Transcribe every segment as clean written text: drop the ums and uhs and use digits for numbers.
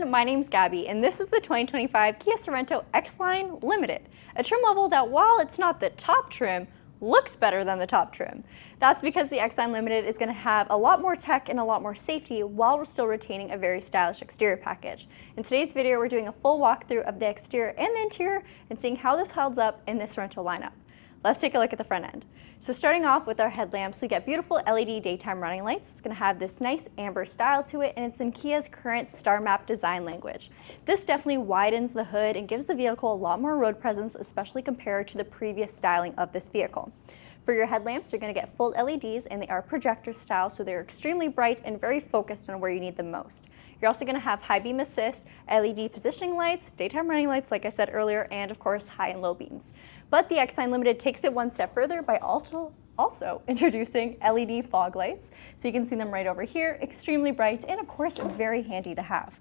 everyone, my name's Gabby, and this is the 2025 Kia Sorento X-Line Limited, a trim level that, while it's not the top trim, looks better than the top trim. That's because the X-Line Limited is going to have a lot more tech and a lot more safety while we're still retaining a very stylish exterior package. In today's video, we're doing a full walkthrough of the exterior and the interior and seeing how this holds up in this Sorento lineup. Let's take a look at the front end. So starting off with our headlamps, we get beautiful LED daytime running lights. It's going to have this nice amber style to it, and it's in Kia's current Star Map design language. This definitely widens the hood and gives the vehicle a lot more road presence, especially compared to the previous styling of this vehicle. For your headlamps, you're going to get full LEDs, and they are projector style, so they're extremely bright and very focused on where you need them most. You're also going to have high beam assist, LED positioning lights, daytime running lights, like I said earlier, and of course high and low beams. But the X-Line Limited takes it one step further by also introducing LED fog lights, so you can see them right over here, extremely bright and of course very handy to have.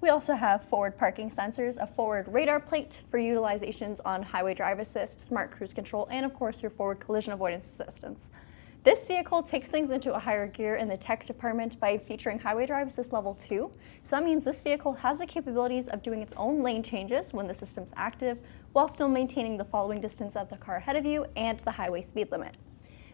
We also have forward parking sensors, a forward radar plate for utilizations on highway drive assist, smart cruise control, and of course your forward collision avoidance assistance. This vehicle takes things into a higher gear in the tech department by featuring highway drive assist level 2. So that means this vehicle has the capabilities of doing its own lane changes when the system's active, while still maintaining the following distance of the car ahead of you and the highway speed limit.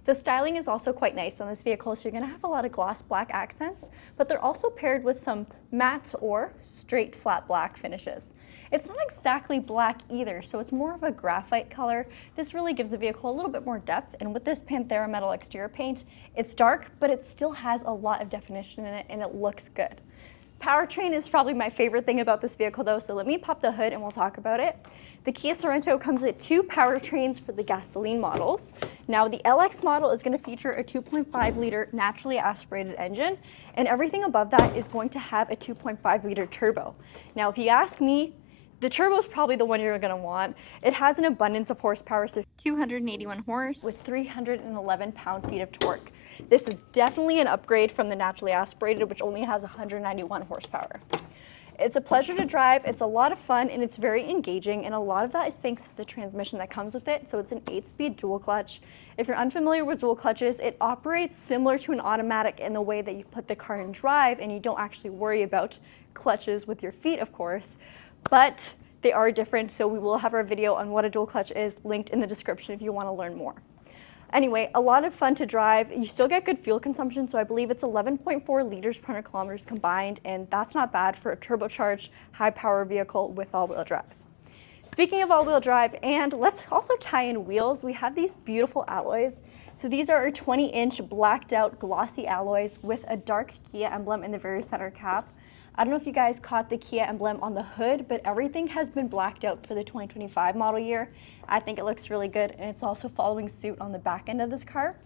The styling is also quite nice on this vehicle, so you're going to have a lot of gloss black accents, but they're also paired with some matte or straight flat black finishes. It's not exactly black either, so it's more of a graphite color. This really gives the vehicle a little bit more depth, and with this Panthera metal exterior paint, it's dark, but it still has a lot of definition in it, and it looks good. Powertrain is probably my favorite thing about this vehicle though, so let me pop the hood and we'll talk about it. The Kia Sorento comes with two powertrains for the gasoline models. Now the LX model is going to feature a 2.5 liter naturally aspirated engine, and everything above that is going to have a 2.5 liter turbo. Now if you ask me, the turbo is probably the one you're going to want. It has an abundance of horsepower, so 281 horse with 311 pound-feet of torque. This is definitely an upgrade from the naturally aspirated, which only has 191 horsepower. It's a pleasure to drive, it's a lot of fun, and it's very engaging, and a lot of that is thanks to the transmission that comes with it. So it's an 8-speed dual clutch. If you're unfamiliar with dual clutches, it operates similar to an automatic in the way that you put the car in drive and you don't actually worry about clutches with your feet, of course, but they are different, so we will have our video on what a dual clutch is linked in the description if you want to learn more. Anyway, a lot of fun to drive. You still get good fuel consumption, so I believe it's 11.4 liters per 100 kilometers combined, and that's not bad for a turbocharged, high-power vehicle with all-wheel drive. Speaking of all-wheel drive, and let's also tie in wheels, we have these beautiful alloys. So these are our 20-inch blacked-out glossy alloys with a dark Kia emblem in the very center cap. I don't know if you guys caught the Kia emblem on the hood, but everything has been blacked out for the 2025 model year. I think it looks really good, and it's also following suit on the back end of this car.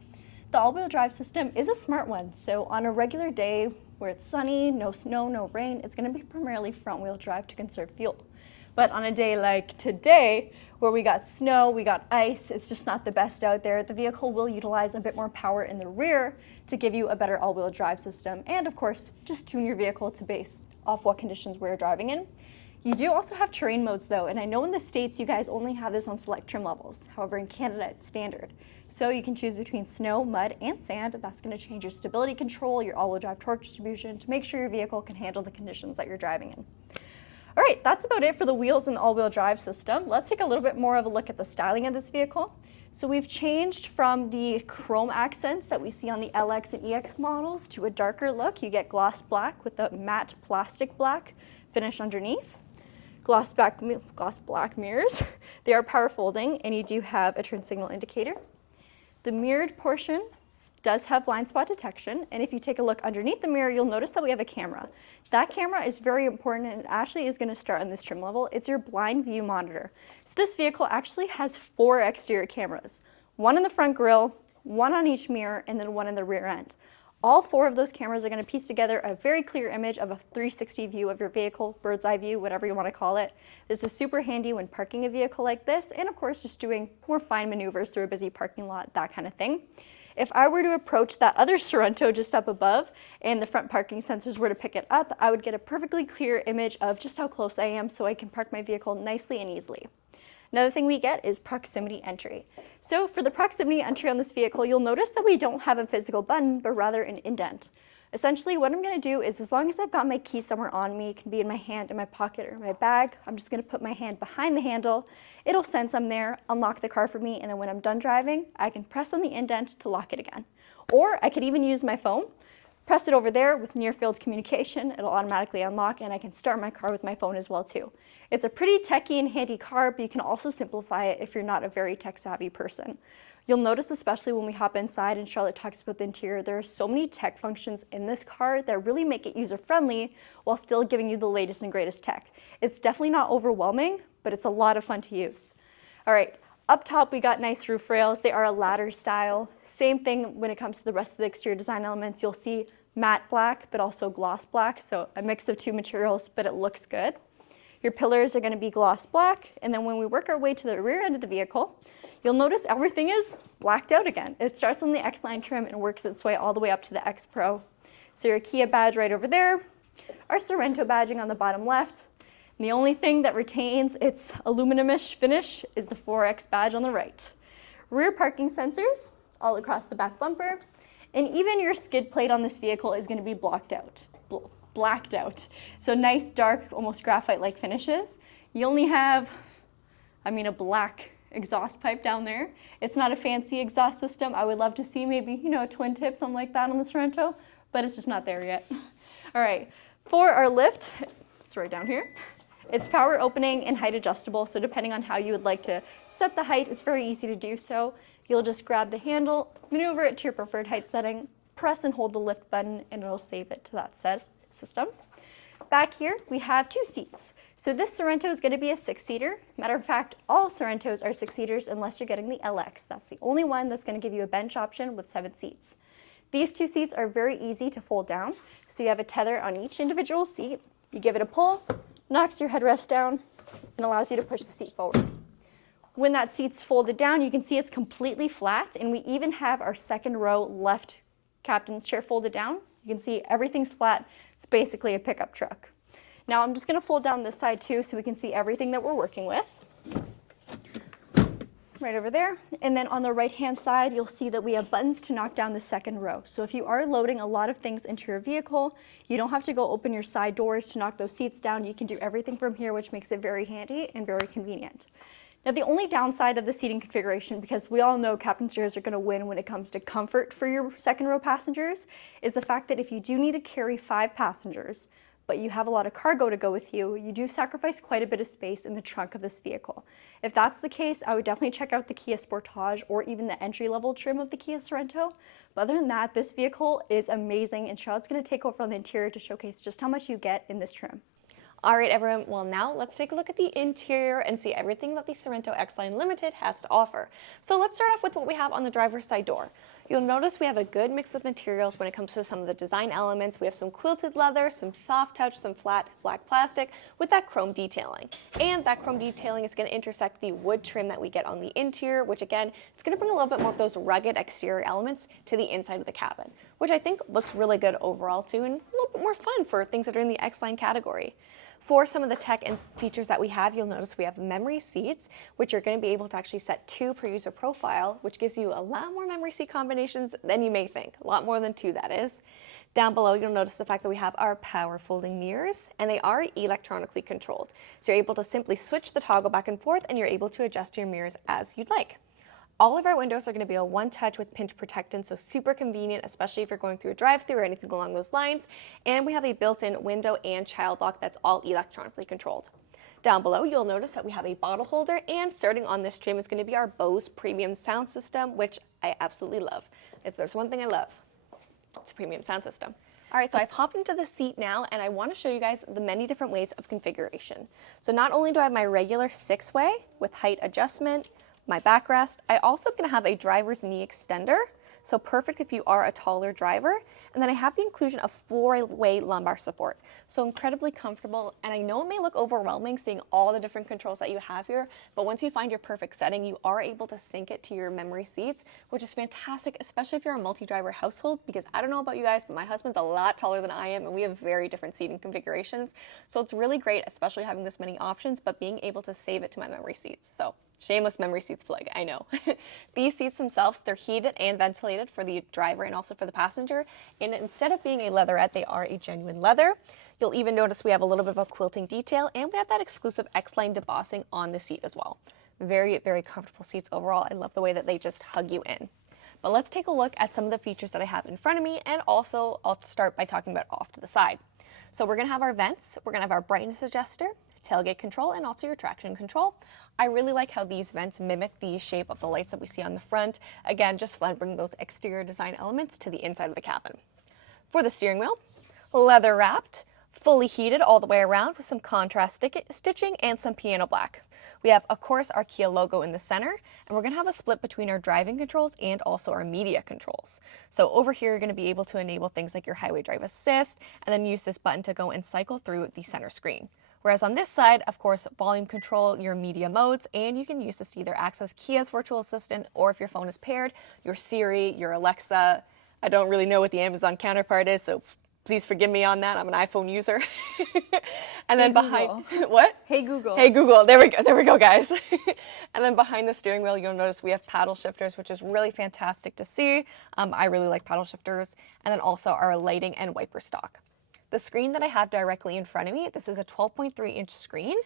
The all-wheel drive system is a smart one, so on a regular day where it's sunny, no snow, no rain, it's going to be primarily front-wheel drive to conserve fuel. But on a day like today, where we got snow, we got ice, it's just not the best out there, the vehicle will utilize a bit more power in the rear to give you a better all-wheel drive system, and of course, just tune your vehicle to base off what conditions we're driving in. You do also have terrain modes though, and I know in the States you guys only have this on select trim levels. However, in Canada it's standard. So you can choose between snow, mud, and sand. That's going to change your stability control, your all-wheel drive torque distribution to make sure your vehicle can handle the conditions that you're driving in. All right, that's about it for the wheels and the all-wheel drive system. Let's take a little bit more of a look at the styling of this vehicle. So we've changed from the chrome accents that we see on the LX and EX models to a darker look. You get gloss black with a matte plastic black finish underneath. Gloss black mirrors. They are power folding, and you do have a turn signal indicator. The mirrored portion does have blind spot detection, and if you take a look underneath the mirror, you'll notice that we have a camera. That camera is very important, and it actually is going to start on this trim level. It's your blind view monitor. So this vehicle actually has 4 exterior cameras, one in the front grille, one on each mirror, and then one in the rear end. All 4 of those cameras are going to piece together a very clear image of a 360 view of your vehicle, bird's eye view, whatever you want to call it. This is super handy when parking a vehicle like this, and of course just doing more fine maneuvers through a busy parking lot, that kind of thing. If I were to approach that other Sorento just up above and the front parking sensors were to pick it up, I would get a perfectly clear image of just how close I am so I can park my vehicle nicely and easily. Another thing we get is proximity entry. So for the proximity entry on this vehicle, you'll notice that we don't have a physical button, but rather an indent. Essentially, what I'm going to do is, as long as I've got my key somewhere on me, it can be in my hand, in my pocket, or in my bag, I'm just going to put my hand behind the handle. It'll sense I'm there, unlock the car for me, and then when I'm done driving, I can press on the indent to lock it again. Or I could even use my phone, press it over there with near-field communication, it'll automatically unlock, and I can start my car with my phone as well too. It's a pretty techy and handy car, but you can also simplify it if you're not a very tech-savvy person. You'll notice, especially when we hop inside and Charlotte talks about the interior, there are so many tech functions in this car that really make it user-friendly while still giving you the latest and greatest tech. It's definitely not overwhelming, but it's a lot of fun to use. All right, up top we got nice roof rails. They are a ladder style. Same thing when it comes to the rest of the exterior design elements. You'll see matte black, but also gloss black, so a mix of two materials, but it looks good. Your pillars are going to be gloss black, and then when we work our way to the rear end of the vehicle, you'll notice everything is blacked out again. It starts on the X-Line trim and works its way all the way up to the X Pro. So your Kia badge right over there, our Sorento badging on the bottom left, and the only thing that retains its aluminum-ish finish is the 4X badge on the right. Rear parking sensors all across the back bumper, and even your skid plate on this vehicle is going to be blacked out. So nice, dark, almost graphite-like finishes. You only have, a black exhaust pipe down there. It's not a fancy exhaust system. I would love to see maybe, a twin tip, something like that on the Sorento, but it's just not there yet. All right, for our lift, it's right down here. It's power opening and height adjustable, so depending on how you would like to set the height, it's very easy to do so. You'll just grab the handle, maneuver it to your preferred height setting, press and hold the lift button, and it'll save it to that set system. Back here, we have 2 seats. So this Sorento is going to be a 6-seater. Matter of fact, all Sorrentos are 6-seaters unless you're getting the LX. That's the only one that's going to give you a bench option with 7 seats. These 2 seats are very easy to fold down. So you have a tether on each individual seat. You give it a pull, knocks your headrest down, and allows you to push the seat forward. When that seat's folded down, you can see it's completely flat, and we even have our second row left captain's chair folded down. You can see everything's flat. It's basically a pickup truck. Now I'm just going to fold down this side too so we can see everything that we're working with. Right over there. And then on the right-hand side, you'll see that we have buttons to knock down the second row. So if you are loading a lot of things into your vehicle, you don't have to go open your side doors to knock those seats down. You can do everything from here, which makes it very handy and very convenient. Now the only downside of the seating configuration, because we all know captain chairs are going to win when it comes to comfort for your second row passengers, is the fact that if you do need to carry 5 passengers, but you have a lot of cargo to go with you, you do sacrifice quite a bit of space in the trunk of this vehicle. If that's the case, I would definitely check out the Kia Sportage or even the entry-level trim of the Kia Sorento. But other than that, this vehicle is amazing, and Charlotte's going to take over on the interior to showcase just how much you get in this trim. All right, everyone, well now let's take a look at the interior and see everything that the Sorento X-Line Limited has to offer. So let's start off with what we have on the driver's side door. You'll notice we have a good mix of materials when it comes to some of the design elements. We have some quilted leather, some soft touch, some flat black plastic with that chrome detailing. And that chrome detailing is going to intersect the wood trim that we get on the interior, which again, it's going to bring a little bit more of those rugged exterior elements to the inside of the cabin, which I think looks really good overall too, and a little bit more fun for things that are in the X-Line category. For some of the tech and features that we have, you'll notice we have memory seats, which you're going to be able to actually set 2 per user profile, which gives you a lot more memory seat combinations than you may think. A lot more than 2, that is. Down below, you'll notice the fact that we have our power folding mirrors, and they are electronically controlled. So you're able to simply switch the toggle back and forth, and you're able to adjust your mirrors as you'd like. All of our windows are going to be a one-touch with pinch protectant, so super convenient, especially if you're going through a drive-thru or anything along those lines. And we have a built-in window and child lock that's all electronically controlled. Down below, you'll notice that we have a bottle holder, and starting on this trim is going to be our Bose premium sound system, which I absolutely love. If there's one thing I love, it's a premium sound system. All right, so I've hopped into the seat now, and I want to show you guys the many different ways of configuration. So not only do I have my regular 6-way with height adjustment, my backrest, I also am going to have a driver's knee extender, so perfect if you are a taller driver. And then I have the inclusion of 4-way lumbar support, so incredibly comfortable. And I know it may look overwhelming seeing all the different controls that you have here, but once you find your perfect setting, you are able to sync it to your memory seats, which is fantastic, especially if you're a multi-driver household, because I don't know about you guys, but my husband's a lot taller than I am, and we have very different seating configurations. So it's really great, especially having this many options, but being able to save it to my memory seats. So Shameless memory seats plug, I know. These seats themselves, they're heated and ventilated for the driver and also for the passenger. And instead of being a leatherette, they are a genuine leather. You'll even notice we have a little bit of a quilting detail, and we have that exclusive X-line debossing on the seat as well. Very, very comfortable seats overall. I love the way that they just hug you in. But let's take a look at some of the features that I have in front of me, and also I'll start by talking about off to the side. So we're gonna have our vents, we're gonna have our brightness adjuster, tailgate control, and also your traction control. I really like how these vents mimic the shape of the lights that we see on the front. Again, just fun bringing those exterior design elements to the inside of the cabin. For the steering wheel, leather wrapped, fully heated all the way around with some contrast stitching and some piano black. We have, of course, our Kia logo in the center, and we're gonna have a split between our driving controls and also our media controls. So over here, you're gonna be able to enable things like your highway drive assist, and then use this button to go and cycle through the center screen. Whereas on this side, of course, volume control, your media modes, and you can use this to either access Kia's virtual assistant, or if your phone is paired, your Siri, your Alexa. I don't really know what the Amazon counterpart is, so please forgive me on that. I'm an iPhone user. And then behind, what? Hey Google. Hey Google, there we go guys. And then behind the steering wheel, you'll notice we have paddle shifters, which is really fantastic to see. I really like paddle shifters. And then also our lighting and wiper stalk. The screen that I have directly in front of me, this is a 12.3-inch screen.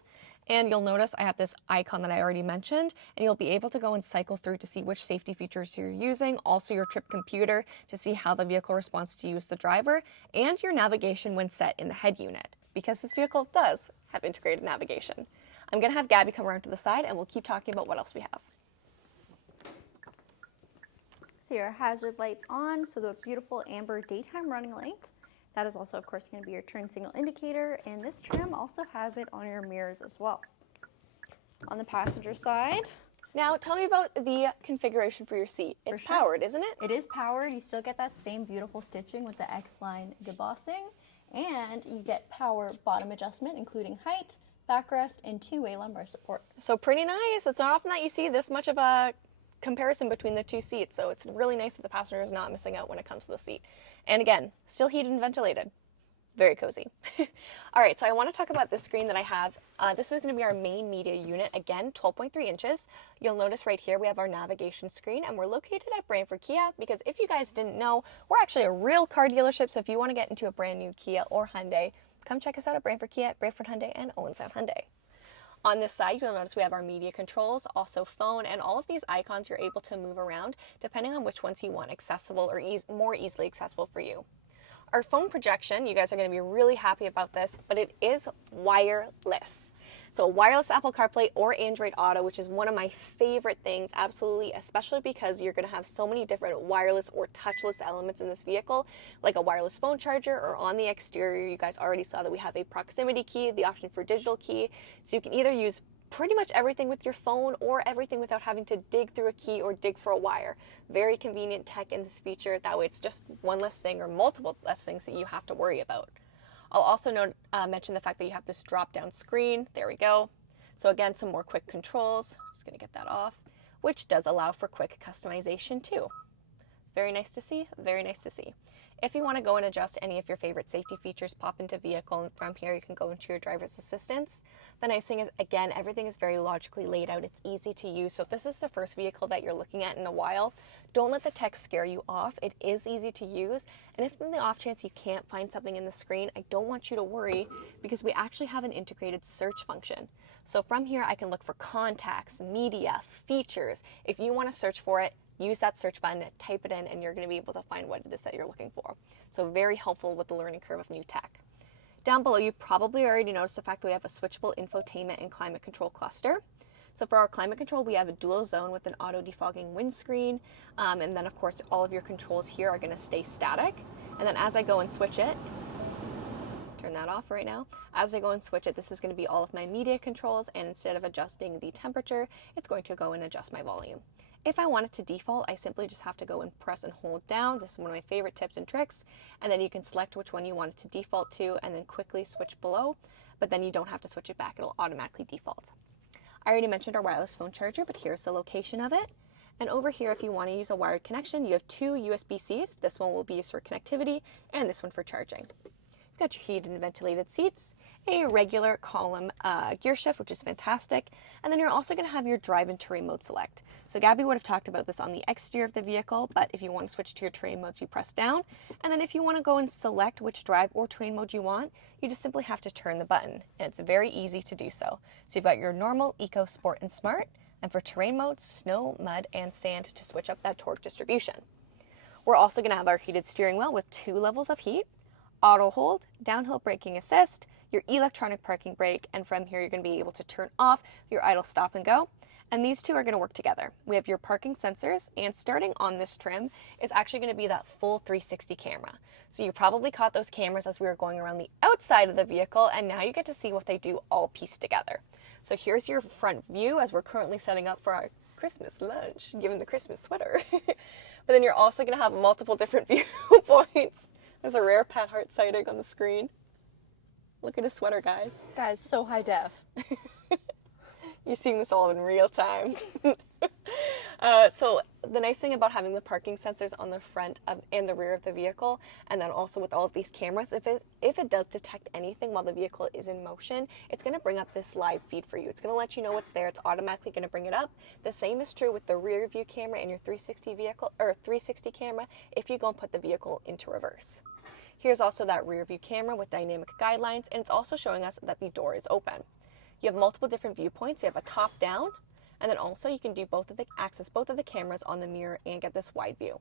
And you'll notice I have this icon that I already mentioned, and you'll be able to go and cycle through to see which safety features you're using, also your trip computer to see how the vehicle responds to you as the driver, and your navigation when set in the head unit, because this vehicle does have integrated navigation. I'm gonna have Gabby come around to the side and we'll keep talking about what else we have. So your hazard lights on, so the beautiful amber daytime running light. That is also, of course, going to be your turn signal indicator, and this trim also has it on your mirrors as well. On the passenger side, Now, tell me about the configuration for your seat. It's powered, isn't it? it is powered. You still get that same beautiful stitching with the X-line debossing, and you get power bottom adjustment, including height, backrest, and two-way lumbar support. So pretty nice. It's not often that you see this much of a comparison between the two seats, so it's really nice that the passenger is not missing out when it comes to the seat. And again, still heated and ventilated. Very cozy. All right, so I want to talk about this screen that I have. This is going to be our main media unit. Again, 12.3 inches. You'll notice right here we have our navigation screen, and we're located at Brantford Kia because if you guys didn't know, we're actually a real car dealership, so if you want to get into a brand new Kia or Hyundai, come check us out at Brantford Kia, Brantford Hyundai, and Owen Sound Hyundai. On this side, you'll notice we have our media controls, also phone, and all of these icons you're able to move around depending on which ones you want accessible or more easily accessible for you. Our phone projection, you guys are going to be really happy about this, but it is wireless. So wireless Apple CarPlay or Android Auto, which is one of my favorite things, absolutely, especially because you're going to have so many different wireless or touchless elements in this vehicle, like a wireless phone charger, or on the exterior, you guys already saw that we have a proximity key, the option for digital key, so you can either use pretty much everything with your phone or everything without having to dig through a key or dig for a wire. Very convenient tech in this feature, that way it's just one less thing or multiple less things that you have to worry about. I'll also mention the fact that you have this drop-down screen. There we go. So again, some more quick controls. Just gonna get that off, which does allow for quick customization too. Very nice to see, very nice to see. If you want to go and adjust any of your favorite safety features, pop into vehicle, and from here you can go into your driver's assistance. The nice thing is, again, everything is very logically laid out. It's easy to use. So if this is the first vehicle that you're looking at in a while, don't let the text scare you off. It is easy to use. And if in the off chance you can't find something in the screen, I don't want you to worry because we actually have an integrated search function. So from here, I can look for contacts, media, features. If you want to search for it, use that search button, type it in, and you're going to be able to find what it is that you're looking for. So very helpful with the learning curve of new tech. Down below, you've probably already noticed the fact that we have a switchable infotainment and climate control cluster. So for our climate control, we have a dual zone with an auto defogging windscreen. And then of course, all of your controls here are going to stay static. And then as I go and switch it, turn that off right now. As I go and switch it, this is going to be all of my media controls. And instead of adjusting the temperature, it's going to go and adjust my volume. If I want it to default, I simply just have to go and press and hold down. This is one of my favorite tips and tricks. And then you can select which one you want it to default to and then quickly switch below, but then you don't have to switch it back. It'll automatically default. I already mentioned our wireless phone charger, but here's the location of it. And over here, if you want to use a wired connection, you have two USB-Cs. This one will be used for connectivity and this one for charging. Got your heated and ventilated seats, a regular column gear shift, which is fantastic, and then you're also going to have your drive and terrain mode select. So Gabby would have talked about this on the exterior of the vehicle, but if you want to switch to your terrain modes, you press down, and then if you want to go and select which drive or terrain mode you want, you just simply have to turn the button, and it's very easy to do so. So you've got your normal, eco, sport, and smart, and for terrain modes, snow, mud, and sand to switch up that torque distribution. We're also going to have our heated steering wheel with 2 levels of heat, auto hold, downhill braking assist, your electronic parking brake, and from here you're going to be able to turn off your idle stop and go. And these two are going to work together. We have your parking sensors, and starting on this trim is actually going to be that full 360 camera. So you probably caught those cameras as we were going around the outside of the vehicle, and now you get to see what they do all pieced together. So here's your front view as we're currently setting up for our Christmas lunch, given the Christmas sweater. But then you're also going to have multiple different viewpoints. There's a rare Pat Hart sighting on the screen. Look at his sweater, guys. That is so high def. You're seeing this all in real time. So the nice thing about having the parking sensors on the front and the rear of the vehicle, and then also with all of these cameras, if it does detect anything while the vehicle is in motion, it's going to bring up this live feed for you. It's going to let you know what's there. It's automatically going to bring it up. The same is true with the rear view camera and your 360 camera if you go and put the vehicle into reverse. Here's also that rear view camera with dynamic guidelines, and it's also showing us that the door is open. You have multiple different viewpoints. You have a top down, and then also you can do access both of the cameras on the mirror and get this wide view.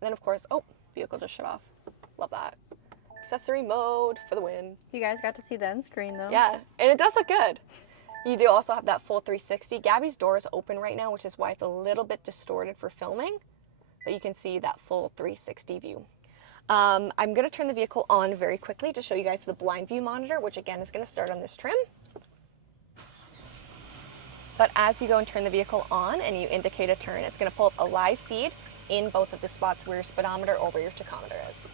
And then of course, oh, vehicle just shut off. Love that. Accessory mode for the win. You guys got to see the end screen though. Yeah, and it does look good. You do also have that full 360. Gabby's door is open right now, which is why it's a little bit distorted for filming, but you can see that full 360 view. I'm going to turn the vehicle on very quickly to show you guys the blind view monitor, which again is going to start on this trim. But as you go and turn the vehicle on and you indicate a turn, it's going to pull up a live feed in both of the spots where your speedometer or where your tachometer is.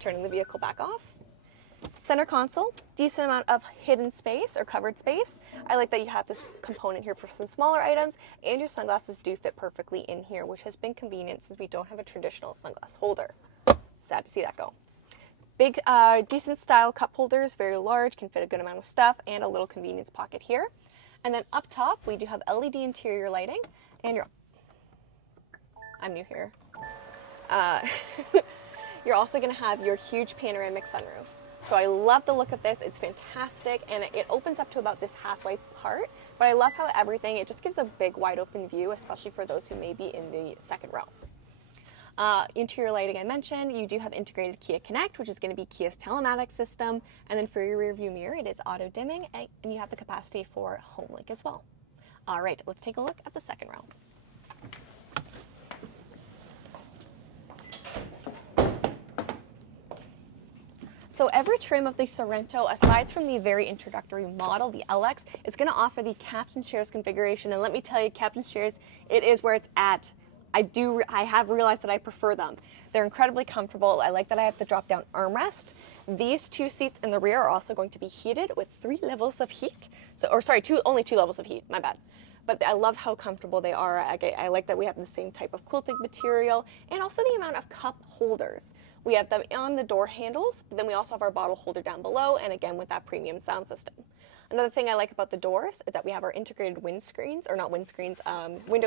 Turning the vehicle back off. Center console, decent amount of hidden space or covered space. I like that you have this component here for some smaller items, and your sunglasses do fit perfectly in here, which has been convenient since we don't have a traditional sunglass holder. Sad to see that go. Big, decent style cup holders, very large, can fit a good amount of stuff, and a little convenience pocket here. And then up top, we do have LED interior lighting, and I'm new here. You're also gonna have your huge panoramic sunroof. So I love the look of this, it's fantastic, and it opens up to about this halfway part, but I love how it just gives a big wide open view, especially for those who may be in the second row. Interior lighting I mentioned, you do have integrated Kia Connect, which is going to be Kia's telematics system, and then for your rear view mirror, it is auto dimming, and you have the capacity for home link as well. All right, let's take a look at the second row. So every trim of the Sorento, aside from the very introductory model, the LX, is going to offer the captain chairs configuration, and let me tell you, captain chairs, it is where it's at. I have realized that I prefer them. They're incredibly comfortable. I like that I have the drop-down armrest. These two seats in the rear are also going to be heated with 3 levels of heat. Only 2 levels of heat, my bad. But I love how comfortable they are. I like that we have the same type of quilting material, and also the amount of cup holders. We have them on the door handles, but then we also have our bottle holder down below, and again with that premium sound system. Another thing I like about the doors is that we have our integrated window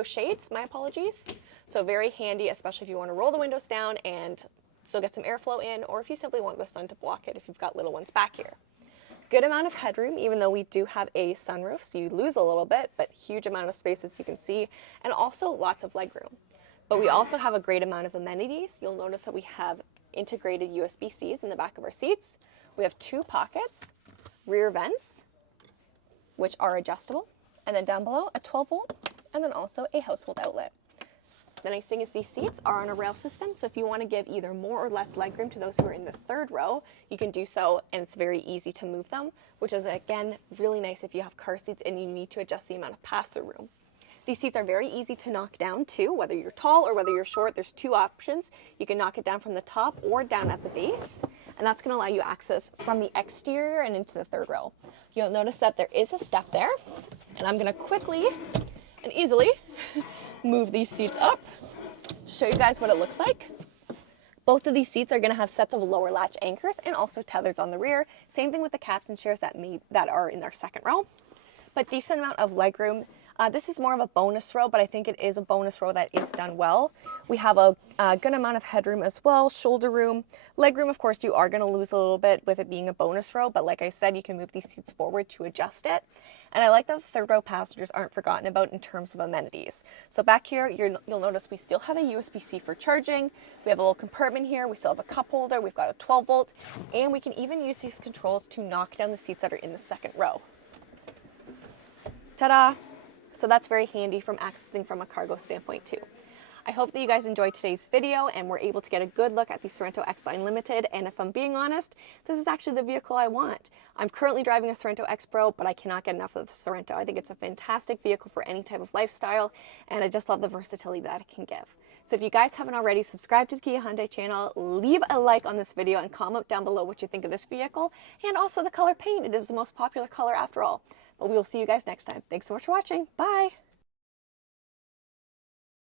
shades, my apologies. So very handy, especially if you want to roll the windows down and still get some airflow in, or if you simply want the sun to block it if you've got little ones back here. Good amount of headroom, even though we do have a sunroof, so you lose a little bit, but huge amount of space as you can see, and also lots of legroom. But we also have a great amount of amenities. You'll notice that we have integrated USB-Cs in the back of our seats. We have 2 pockets, rear vents, which are adjustable, and then down below a 12-volt, and then also a household outlet. The nice thing is these seats are on a rail system, so if you want to give either more or less legroom to those who are in the third row, you can do so, and it's very easy to move them, which is, again, really nice if you have car seats and you need to adjust the amount of pass-through room. These seats are very easy to knock down too, whether you're tall or whether you're short. There's 2 options. You can knock it down from the top or down at the base, and that's going to allow you access from the exterior and into the third row. You'll notice that there is a step there, and I'm going to quickly and easily move these seats up to show you guys what it looks like. Both of these seats are going to have sets of lower latch anchors and also tethers on the rear. Same thing with the captain chairs that are in our second row. But decent amount of legroom. This is more of a bonus row, but I think it is a bonus row that is done well. We have a good amount of headroom as well, shoulder room. Legroom, of course, you are going to lose a little bit with it being a bonus row, but like I said, you can move these seats forward to adjust it. And I like that the third row passengers aren't forgotten about in terms of amenities. So back here, you'll notice we still have a USB-C for charging. We have a little compartment here. We still have a cup holder. We've got a 12 volt, and we can even use these controls to knock down the seats that are in the second row. Ta-da! So that's very handy from accessing from a cargo standpoint too. I hope that you guys enjoyed today's video and were able to get a good look at the Sorento X-Line Limited, and if I'm being honest, this is actually the vehicle I want. I'm currently driving a Sorento X Pro, but I cannot get enough of the Sorento. I think it's a fantastic vehicle for any type of lifestyle, and I just love the versatility that it can give. So if you guys haven't already, subscribe to the Kia Hyundai channel, leave a like on this video, and comment down below what you think of this vehicle, and also the color paint. It is the most popular color after all. But we will see you guys next time. Thanks so much for watching. Bye!